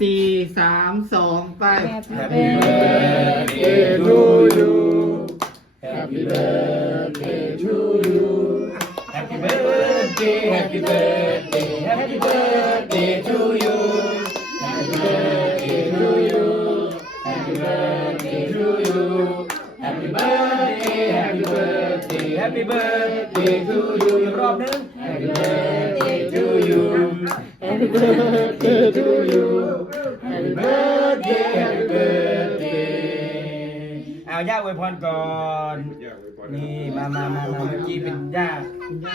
สี่สามสองไป Happy birthday to you Happy birthday to you Happy birthday Happy birthday Happy birthday to you Happy birthday to you Happy birthday to you Happy birthday Happy birthday Happy birthday to you อีกรอบนึง Happy birthday to you Happy birthday to you ย่าอวยพรก่อน นี่มามามามาเมื่อกี้เป็นย่า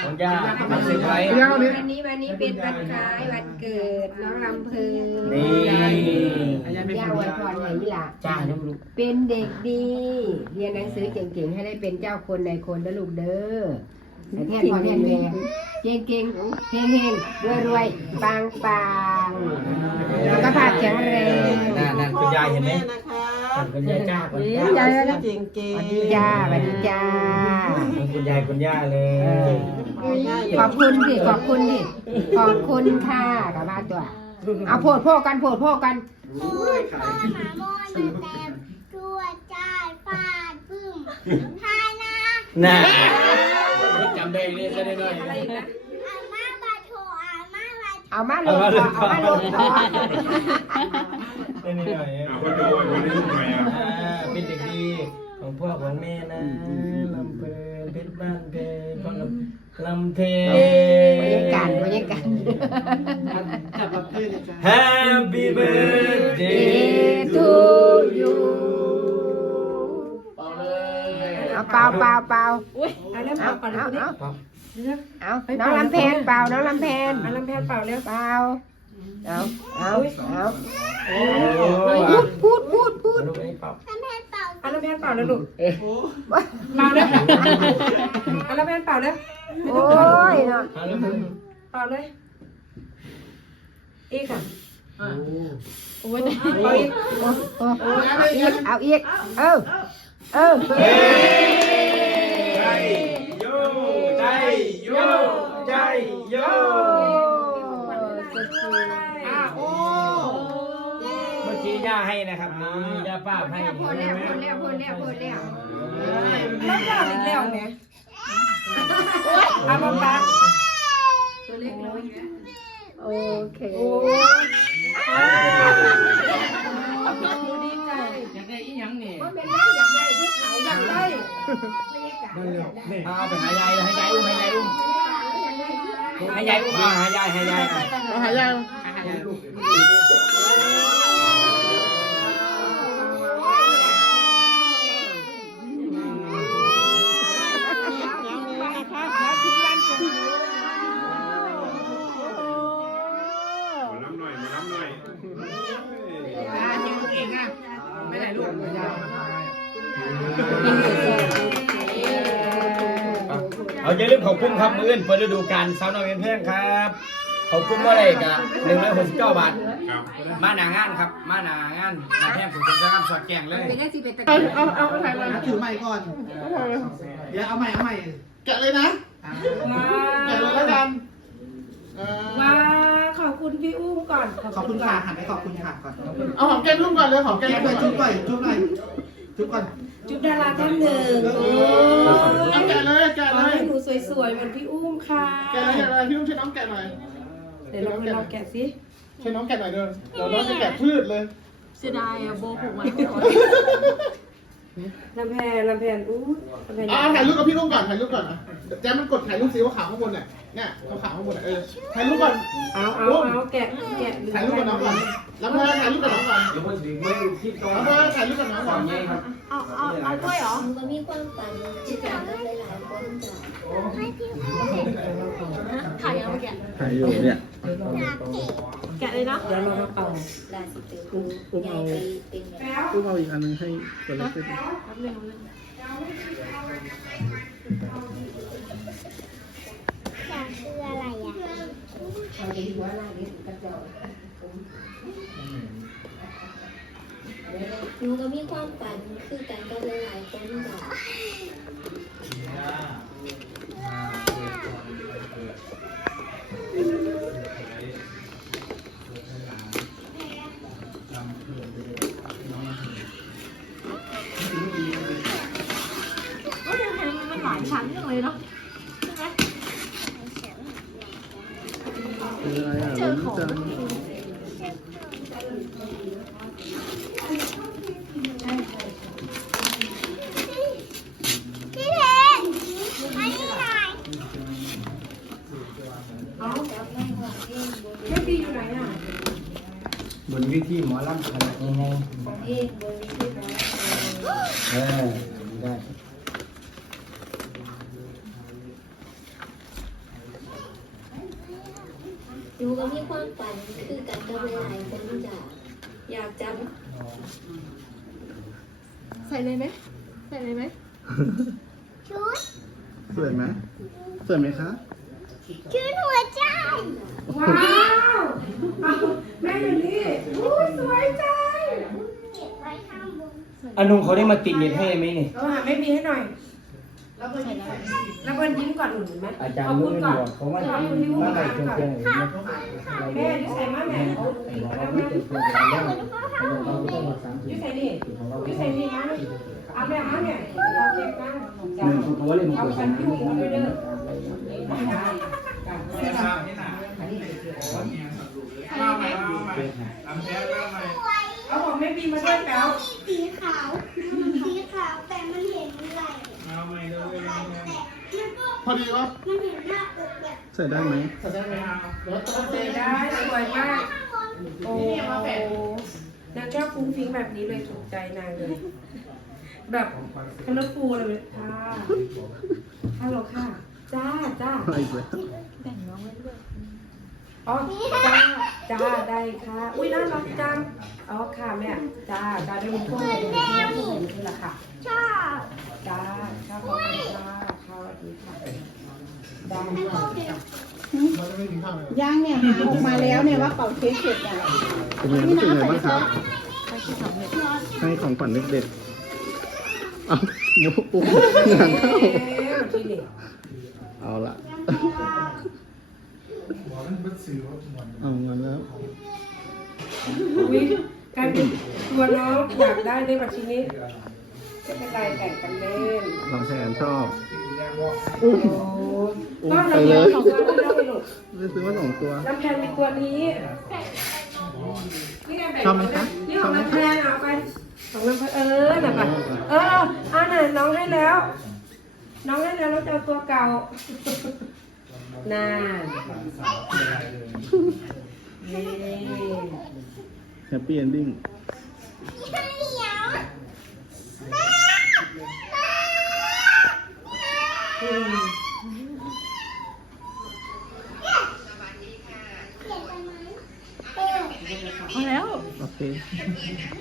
ของย่ามาเซอร์ไพรส์วันนี้วันนี้เป็นวันคล้ายวันเกิดน้องลำเพลินนี่ย่าอวยพรให้ยี่หล่ะจ้าน้องลูกเป็นเด็กดี เรียนหนังสือเก่งๆให้ได้เป็นเจ้าคนในคนนะลูกเด้อให้แทนพ่อแทนแม่เก่งๆเฮงเฮงรวยรวยๆปังปังๆสุขภาพแข็งแรงนั่นนั่นคุณยายเห็นไหม นั่นคุณยายจ้าคุณย่าจ้าเก่งเก่สงวัสดีจ้าสวัสดีจ้าคุณยายคุณย่าเลย ขอบคุณดิขอบคุณดิขอบคุณค่ะกับบ้านตัว เอาโพดโพกันโพดโพกัน พูดพ่อหมาโมนเต็มตัวจ่ายฟาดปึ้มทายนะน่าจำได้เลยก็ได้หน่อยอาม่าบาโทอาม่าบาเอามาลงต่อเอามาลงต่อ ได้หน่อยอะคนจะโวยคนนี้ลูกหน่อยอะอ่าเป็นเด็กดีของพ่อของแม่นะลำเพลินเพชรบ้านเพนพ่อลำลำเพนบรรยากาศบรรยากาศ Happy birthday Day to you เอาเปล่าเปล่าเปล่าเอาเอาเอาเอาเอาน้องลำแพนเปล่าน้องลำแพนน้องลำแพนเปล่าเร็ว เปล่า เอาเอาเอาพูดพูดพูดพูดลูกไอ้เป่าท่านแพทย์เป่าเอาแล้วแม่เป่าแล้วลูกเป่าแล้วเอาแล้วแม่เป่าแล้วโอ้ยเนาะเอาลูกเป่าเลยอีกค่ะโอ้โอ้เอาอีกเอาอีกเออเออใจโยใจโยใจโยเมื่อกี้ย่า ให้นะครับนี่ย่าป้าให้พูดแล้วพูดแล้วพูดแล้วพูดแล้วแล้วยาวอีกแล้วไงเอามาปักโอเคโอ้เอาไปหายายให้ยายอุ้มให้ยายอุ้มห้ยายอุ้มเอาให้ยายให้ยายเอาหายั เอาอย่าลืมขอบคุณครับมื้อนเปิดฤดูกาลสาวน้อยเป็นแพงครับ ขอบคุณว่าอะไรกันหนึ่งร้อยหกสิบเก้าบาท ครับมาหนางานครับ มาหนางานมาแพงสุดเป็นสามสอดแกงเลยเป็นยังสิเป็นตะเอากี้เอาเอาเอาถ่ายมาถือใหม่ก่อนเดี๋ยวเอาใหม่เอาใหม่แกะเลยนะว้าแกะเลยแล้วกันเออว้าขอบคุณพี่อุ้มก่อนขอบคุณค่ะหันไปขอบคุณค่ะก่อนเอาหอมแก้มลูกก่อนเลยหอมแก้มเลยจุ๊บก่อนจุ๊บหน่อยจุ๊บก่อนจุ๊บดาราท่านหนึ่งโอ้เอาแกะเลยแกะขเลอยให้หนู สวยๆเหมือนพี่อุ้มค่ะแกะเลยแกะเลยพี่อุ้มช่วยน้องแกะหน่อยเดี๋ยวเราไปลองแกะสิช่วยน้องแกะหน่อยเด้อเดี๋ยวน้องจะแกะพืชเลยเสียดายอะโบผูกไว้ ลำแพนลำแพนอู้ลำแพนอ่าถ่ายรูปกับพี่ลุงก่อนถ่ายรูปก่อนนะแจ๊มันกดถ่ายรูปสีขาวข้างบนเนี่ยเนี่ยขาวข้างบนเออถ่ายรูปก่อนเอาเอาเอาแกะแกะถ่ายรูปกับน้องก่อนแล้วพอถ่ายรูปกับน้องก่อนเดี๋ยวคนถึงไม่ที่ตรงแล้วพอถ่ายรูปกับน้องก่อนนี้ครับเอาเอาเอาด้วยเหรอมันก็มีความฝันที่จะได้หลายคนจ้ะให้พี่ถ่ายยังไม่แกะถ่ายอยู่เนี่ยแกะเลยเนาะเดี๋ยวเรามาเป่าลาสิเตอร์ใหญ่ไปเป็นแบบรูปเอาอีกอันนึงให้ตัวเล็กขึ้นอยากคืออะไรอะเอาดีหัวหน้านี้กระเจ้าหนูก็มีความฝันคือกันกับหลายๆคนจ้ะเคืออะไรอะเจอของจังพี่เพนมานี่หน่อยแม่ปีอยู่ไหนอะบนวิธีหมอลำขนาดยังไงเออได้ หนูก็มีความฝันคือกันกับหลายๆคนจ้ะอยากจำใส่เลยไหมใส่เลยไหมชุดสวยไหมสวยไหมคะชุดหัวใจว้าวเอาแม่อยู่นี่อู้สวยจังเก็บไว้ข้างบนอันนุงเขาได้มาติดเน็ตให้ไหมนี่เราหาแม่ปีให้หน่อย แล้วเบิร์นยิ้มแล้วเบิร์นยิ้มก่อนหนุนไหมอาจารขย์อบมืคุอณหนก่อนวดเขาว่าขอบคุณที่พูดว่ามาอะไรก่อนเพียงๆเราแม่ที่ใส่มาแม่เอาอีกแล้วแม่เราต้องมาสามสิบยูใส่นี่ยูใส่นี่มาเอาแม่มาเนี่ยเอาเค้กมาหนึ่งตัวเลยมันเอาเกิดฉัสานมพี่สิบหมูด้วยเด้อเอาของแม่ปีมาด้วยแป๊วสีขาว สีขาวแต่มันเห็นไหล่ไหล่แต่มันก็ พอดีวะมันเห็นหน้าอกแบบใส่ได้ไหมใส่ได้สวยมาก โอ้นางชอบฟุ้งฟิ้งแบบนี้เลยถูกใจนางเลย แบบคันรฟูเลยค่ะฮัลโหลค่ะ จ้าจ้าอะไรอีกแล้วอ๋อจ้าจ้าได้ค่ะ อุ้ยน่ารักจัง อ๋อค่ะแม่ จ้าจ้าได้มุมพวกนี้นี่แหละค่ะ ชอบ จ้าชอบขอบคุณจ้าสวัสดีค่ะได้ให้พ่อเดี๋ ย่างเนี่ยหาออกมาแล้วเนี่ยว่าเป่าเค้กเสร็จอะเป็นไงรู้สึกไงบ้างครับให้ของขวัญเด็กๆเอาหมูปูงานเข้าเอาละเอางานแล้วอุ้ยกลายเป็นตัวน้องอยากได้ในบัตรทีนี้ ไม่เป็นไรแต่งกันเล่นลองแชร์ชอบโอ้ก็เราเลี้ยงสองตัวได้ลูกจะซื้อมาสองตัวลำแพนมีตัวนี้นี่ไงแบ่งชอบไหมคะนี่ของลำแพนเอาไปของลำแพนเออน่ะไปเอออ่าน่ะน้องให้แล้ว น้องให้แล้วแล้วจะเอาตัวเก่าน่านี่แฮปปี้เอนดิ้ง เหนียว อืม เ